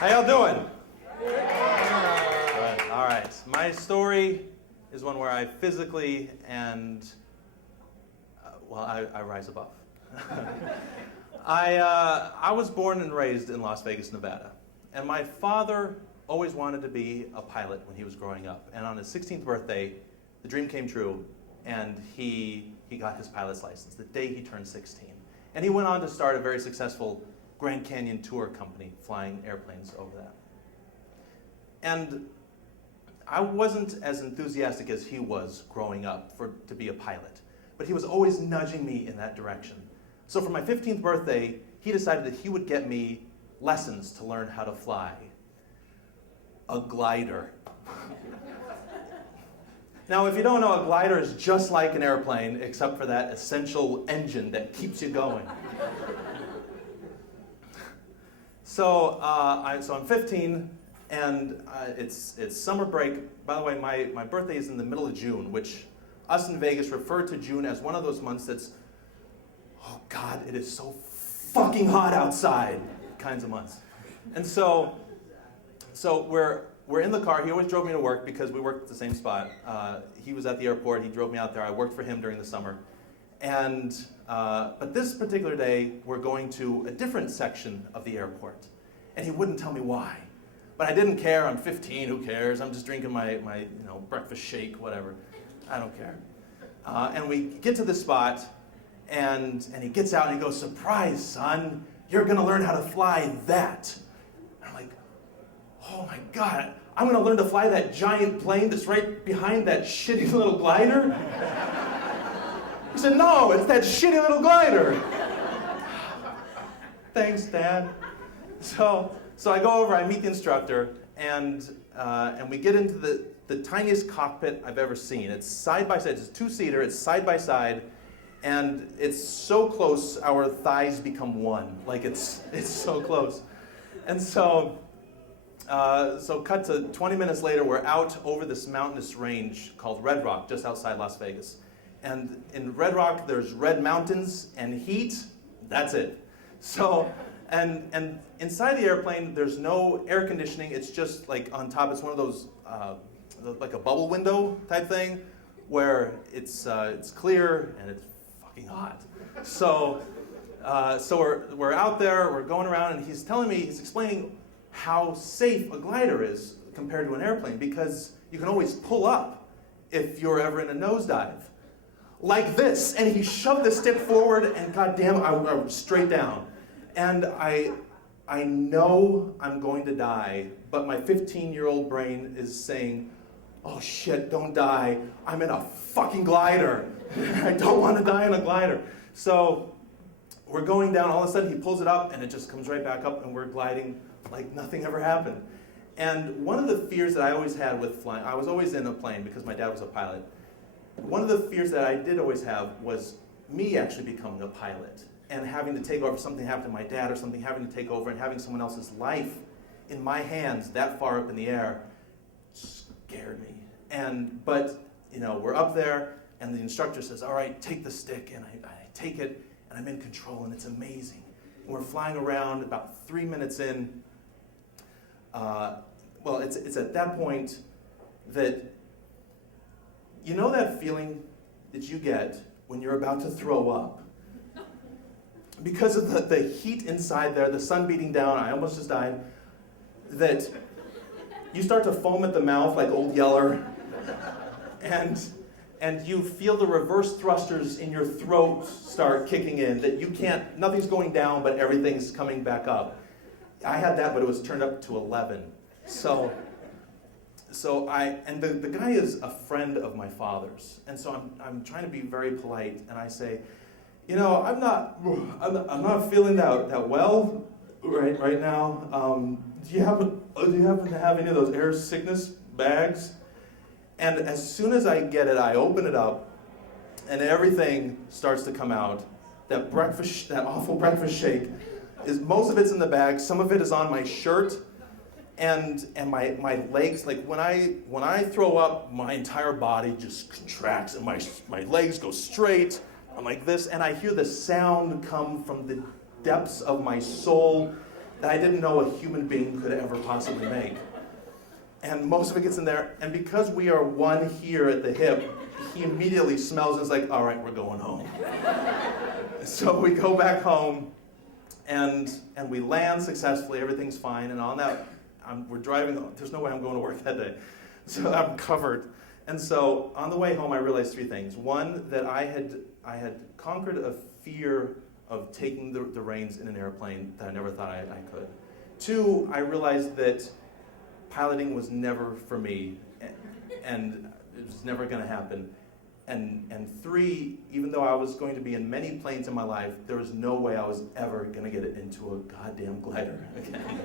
How y'all doing? Good. All right. My story is one where I physically and, I rise above. I was born and raised in Las Vegas, Nevada. And my father always wanted to be a pilot when he was growing up. And on his 16th birthday, the dream came true, and he got his pilot's license the day he turned 16. And he went on to start a very successful Grand Canyon tour company, flying airplanes over that. And I wasn't as enthusiastic as he was growing up to be a pilot, but he was always nudging me in that direction. So for my 15th birthday, he decided that he would get me lessons to learn how to fly a glider. Now, if you don't know, a glider is just like an airplane, except for that essential engine that keeps you going. So I'm 15, and it's summer break. By the way, my birthday is in the middle of June, which us in Vegas refer to June as one of those months that's, oh God, it is so fucking hot outside kinds of months. And so we're in the car. He always drove me to work because we worked at the same spot. He was at the airport. He drove me out there. I worked for him during the summer. But this particular day, we're going to a different section of the airport. And he wouldn't tell me why. But I didn't care. I'm 15. Who cares? I'm just drinking my breakfast shake, whatever. I don't care. And we get to this spot, and he gets out and he goes, "Surprise, son. You're going to learn how to fly that." And I'm like, oh my God. I'm going to learn to fly that giant plane that's right behind that shitty little glider? He said, "No, it's that shitty little glider." Thanks, Dad. So I go over, I meet the instructor, and we get into the tiniest cockpit I've ever seen. It's side by side. It's a two-seater. It's side by side, and it's so close our thighs become one. Like it's so close. And so cut to 20 minutes later, we're out over this mountainous range called Red Rock, just outside Las Vegas. And in Red Rock, there's red mountains and heat. That's it. So, and inside the airplane, there's no air conditioning. It's just like on top. It's one of those like a bubble window type thing, where it's clear and it's fucking hot. So we're out there. We're going around, and he's explaining how safe a glider is compared to an airplane, because you can always pull up if you're ever in a nosedive. Like this, and he shoved the stick forward, and goddamn, I went straight down. And I know I'm going to die, but my 15-year-old brain is saying, "Oh shit, don't die. I'm in a fucking glider. I don't want to die in a glider." So we're going down. All of a sudden, he pulls it up, and it just comes right back up, and we're gliding like nothing ever happened. And one of the fears that I always had with flying, I was always in a plane because my dad was a pilot. One of the fears that I did always have was me actually becoming a pilot and having to take over. If something happened to my dad or something, having to take over and having someone else's life in my hands that far up in the air scared me. But we're up there, and the instructor says, "All right, take the stick," and I take it, and I'm in control, and it's amazing. And we're flying around. About 3 minutes in, it's at that point that you know that feeling that you get when you're about to throw up? Because of the heat inside there, the sun beating down, I almost just died, that you start to foam at the mouth like Old Yeller, and you feel the reverse thrusters in your throat start kicking in, that nothing's going down, but everything's coming back up. I had that, but it was turned up to 11. So the guy is a friend of my father's, and so I'm trying to be very polite, and I say, I'm not feeling that well right now. Do you happen to have any of those air sickness bags? And as soon as I get it, I open it up, and everything starts to come out. That awful breakfast shake most of it's in the bag. Some of it is on my shirt. And my legs, like when I throw up, my entire body just contracts, and my legs go straight. I'm like this, and I hear the sound come from the depths of my soul, that I didn't know a human being could ever possibly make. And most of it gets in there, and because we are one here at the hip, he immediately smells and is like, all right, we're going home. So we go back home, and we land successfully, everything's fine, and on that, we're driving, there's no way I'm going to work that day. So I'm covered. And so on the way home, I realized three things. One, that I had conquered a fear of taking the reins in an airplane that I never thought I could. Two, I realized that piloting was never for me, and it was never going to happen. And three, even though I was going to be in many planes in my life, there was no way I was ever going to get into a goddamn glider again.